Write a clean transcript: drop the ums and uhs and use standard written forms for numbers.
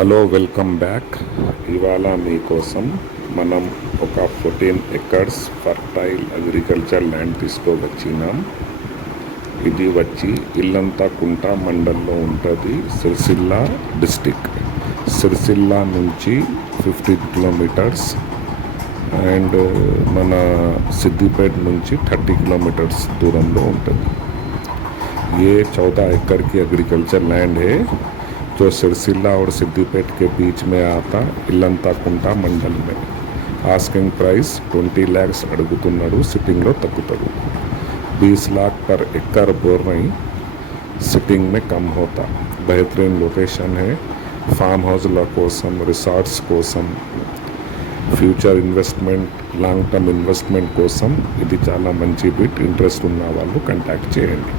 Hello, welcome back. ఇవాళ మీకోసం మనం ఒక 14 ఎకర్స్ ఫర్టైల్ అగ్రికల్చర్ ల్యాండ్ తీసుకోవచ్చినాం. ఇది వచ్చి ఇల్లంతకుంట మండల్లో ఉంటుంది, సిరిసిల్ల డిస్టిక్. సిరిసిల్ల నుంచి 15 కిలోమీటర్స్ అండ్ మన సిద్దిపేట నుంచి 30 కిలోमीटर्स దూరంలో ఉంటుంది. ये 14 एकड़ की एग्रीकल्चर लैंड है जो सिरसिल्ला और सिद्दीपेट के बीच में आता, इल्लंताकुंटा मंडल में. आस्किंग प्राइस 20 lakhs అడుగుతున్నాడు. సిట్టింగ్లో తగ్గుతాడు. 20 लाख पर एकड़ बोल रही, सिटिंग में कम होता. बेहतरीन लोकेशन है. फार्म हाउస్ల కోసం, రిసార్ట్స్ కోసం, future investment, long term investment కోసం ఇది చాలా మంచి బిట్. ఇంట్రెస్ట్ ఉన్న వాళ్ళు కాంటాక్ట్ చేయండి.